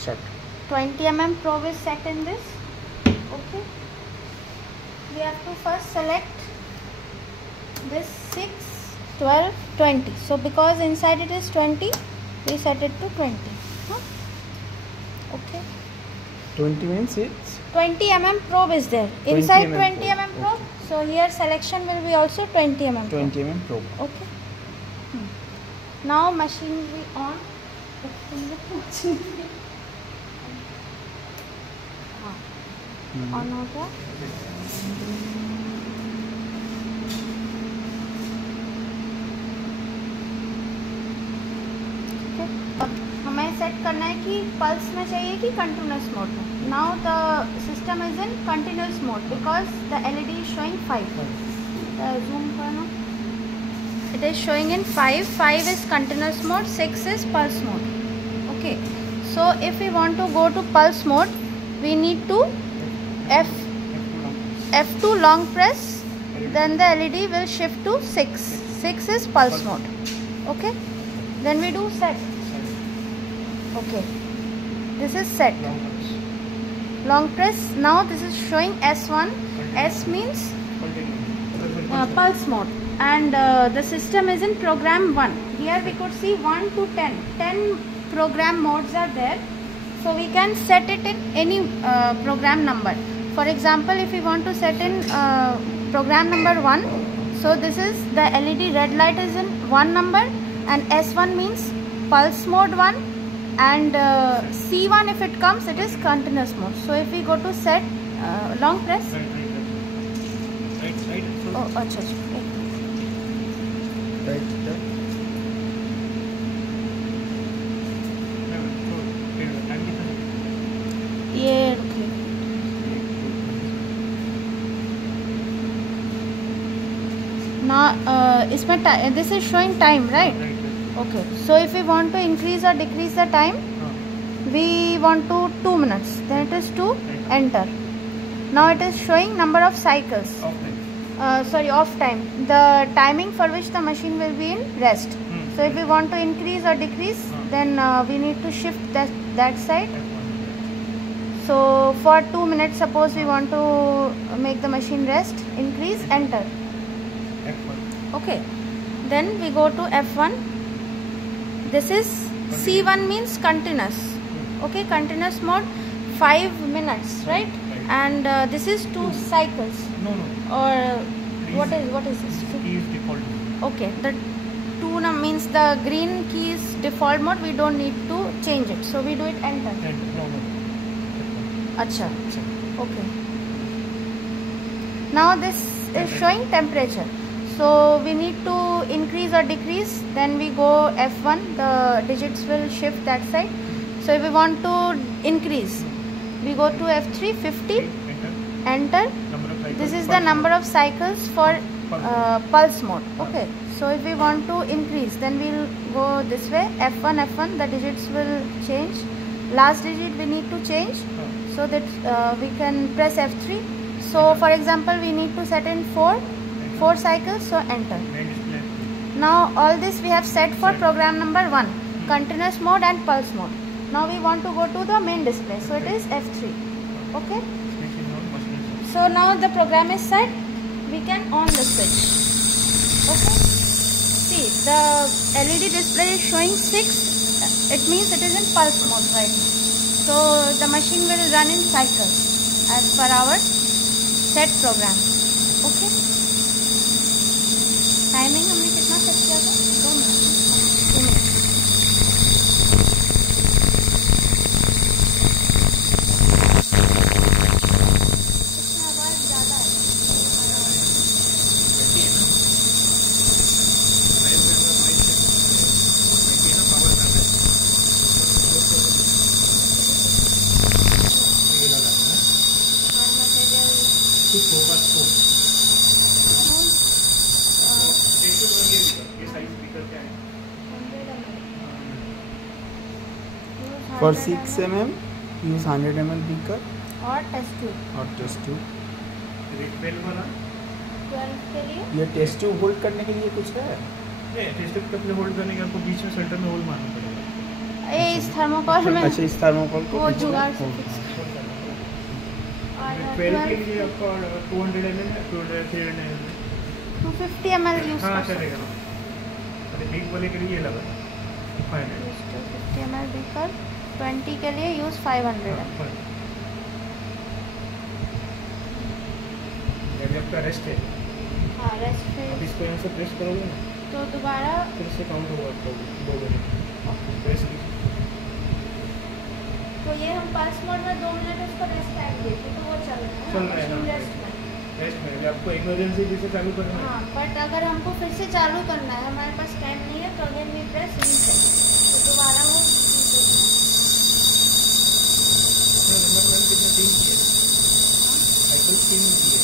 Set. 20 mm probe is set in this. Okay. We have to first select this 6, 12, 20. So because inside it is 20, we set it to 20. Huh? Okay. 20 means it's 20 mm probe is there. 20 Inside mm 20 probe. mm probe. So here selection will be also 20 mm probe. 20 mm probe. Okay. Now machinery on. On हो गया. हमें set करना है कि pulse में चाहिए कि continuous mode में. Now the system is in continuous mode because the LED is showing 5. Zoom करना. It is showing in 5. 5 is continuous mode, 6 is pulse mode. Okay. So if we want to go to pulse mode, we need to F2 long press. Then the LED will shift to 6. 6 is pulse mode. Okay. Then we do set. Okay. This is set. Long press. Now this is showing S1. S means pulse mode. And the system is in program 1. Here we could see 1 to 10. 10 program modes are there. So we can set it in any program number. For example, if we want to set in program number 1, so this is the LED red light is in 1 number, and S1 means pulse mode 1, and C1 if it comes, it is continuous mode. So if we go to set long press. Oh, अच्छा. ये now इसमें this is showing time, right? Okay. So if we want to increase or decrease the time, we want to 2 minutes. Then it is to enter. Now it is showing number of cycles. Off time. The timing for which the machine will be in rest. So if we want to increase or decrease, then we need to shift that side. So for 2 minutes, suppose we want to make the machine rest, increase, enter. Okay. Then we go to F1. This is C1 means continuous. Okay, continuous mode, 5 minutes, right? And this is 2 cycles. No. Or what is this? Key is default. Okay, the 2 means the green key is default mode. We don't need to change it. So we do it enter. No. Acha. Okay. Now this is showing temperature. So we need to increase or decrease. Then we go F1. The digits will shift that side. So if we want to increase, we go to F3, 50. Enter. This is the number of cycles for pulse mode. Okay. So if we want to increase, then we'll go this way. F1. The digits will change. Last digit we need to change, so that we can press F3. So for example, we need to set in 4 cycles. So enter. Now all this we have set for program number 1, continuous mode and pulse mode. Now we want to go to the main display. So it is F3. Okay. So now the program is set. We can on the switch. Okay. See, the LED display is showing 6. It means it is in pulse mode right now. So the machine will run in cycles as per our set program. Okay. Timing हमने कितना set किया था? 2 minute. 2 minute. For 6 mm, use 100 ml beaker और test tube. और test tube. 12 के लिए ये test tube hold करने के लिए कुछ है? टेस्ट ट्यूब अपने होल्ड करने के आपको बीच में सेंटर में होल्ड मारना पड़ेगा. ये इस थर्मोकॉल में अच्छा, इस थर्मोकॉल को वो पीछे जुगाड़ से में- फिक्स और 12 के लिए आपका 200 ml है, 300 ml 250 ml यूज़ हाँ कर सकते चलेगा। अरे बिग वाले के लिए लगा 500 यूज़ 250 ml बीकर, 20 के लिए यूज़ 500 ml। अभी आपका रेस्ट है, हाँ रेस्ट अब फेज इसको यहाँ से प्रेस करोगे ना तो दोबारा फिर से काउंट होगा आपका 2 मिनट प्रेस कीजिए। तो ये हम पल्स मोड में 2 मिनट उसको रेस्ट टाइम देते तो वो चल रहा चल है रहा है मशीन ना। रेस्ट में। रेस्ट में अभी आपको इमरजेंसी जैसे चालू करना है। हाँ बट अगर हमको फिर से चालू करना है, हमारे पास टाइम नहीं है, तो अगेन वी प्रेस रीसेट, तो दोबारा वो reset होगा। अपना नंबर 1 कितना 3 किया साइकिल 3 किया।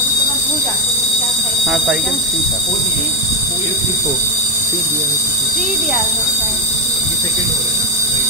अभी तो मैं भूल जाती हूँ क्या साइकिल। हाँ साइकिल 3 था, 4 दिया 4 3 दिया है। 3 दिया है शायद। ये सेकंड हो रहा है ना।